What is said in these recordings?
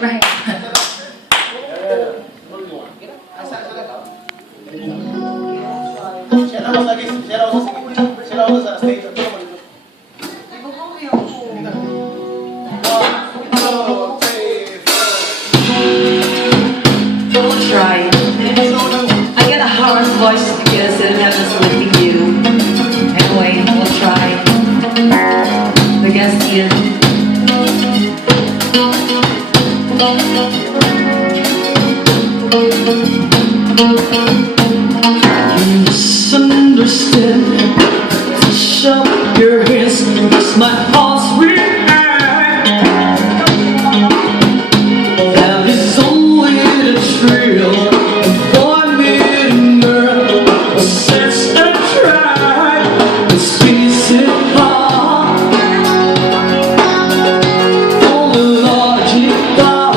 Right. Try. I get a harsh voice because it happens with you. Anyway, we'll try. The guest here. Misunderstood. Push up your hands, kiss my pulse react. That is only the thrill of boy meeting girl. Sense and try, it's easy apart. Only logic thought.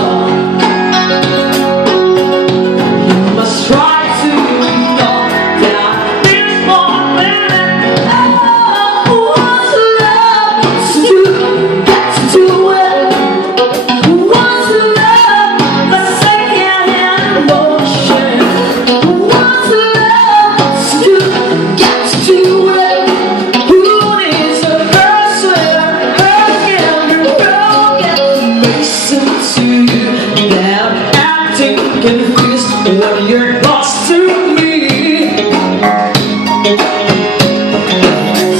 You must try to ignore that I feel more than what's love? So you got to do it. What's love? But second-hand emotion. What's love? So you got to do it. Who needs a person? Her can be broken. Listen to you without acting confused when you're lost to me.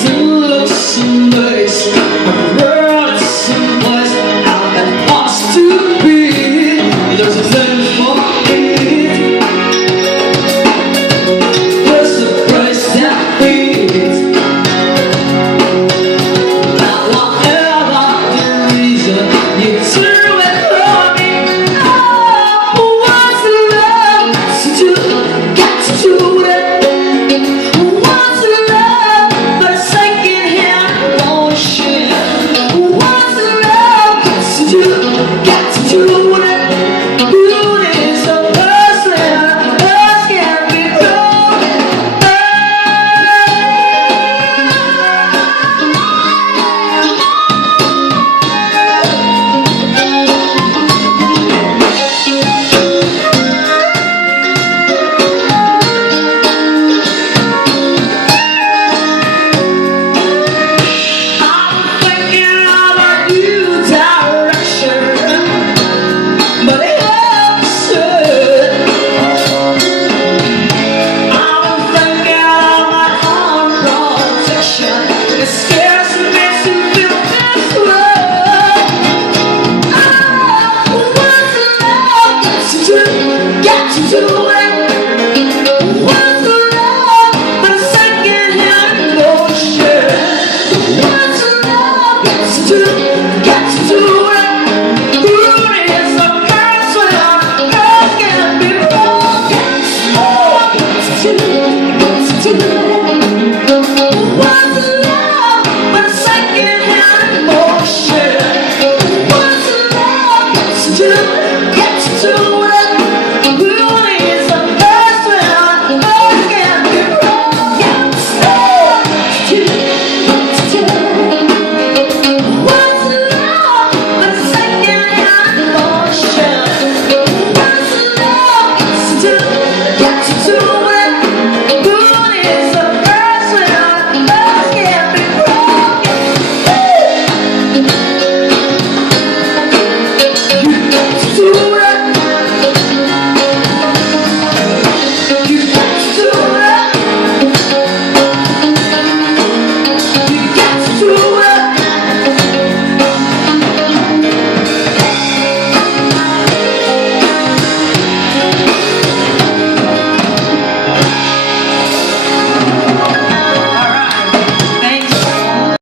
To look someplace, a world someplace out that wants to be. There's a thing for it. There's a price that pays. Not whatever the reason you do it for me. Oh, what's love? So you got to do it. What's love but a second-hand emotion? What's love? So you got to do it. Beauty is a person, hers can be broken. I'm thinking of a new direction, but it absurd. I'm thinking of my own protection. It scares me to feel this way. What's love? So you got to do it. What's love but a second-hand emotion? What's love? So you got to do it. Beauty is a person, hers can be broken. So you got to do it. What's love but a second-hand emotion? What's love? So you got to do it.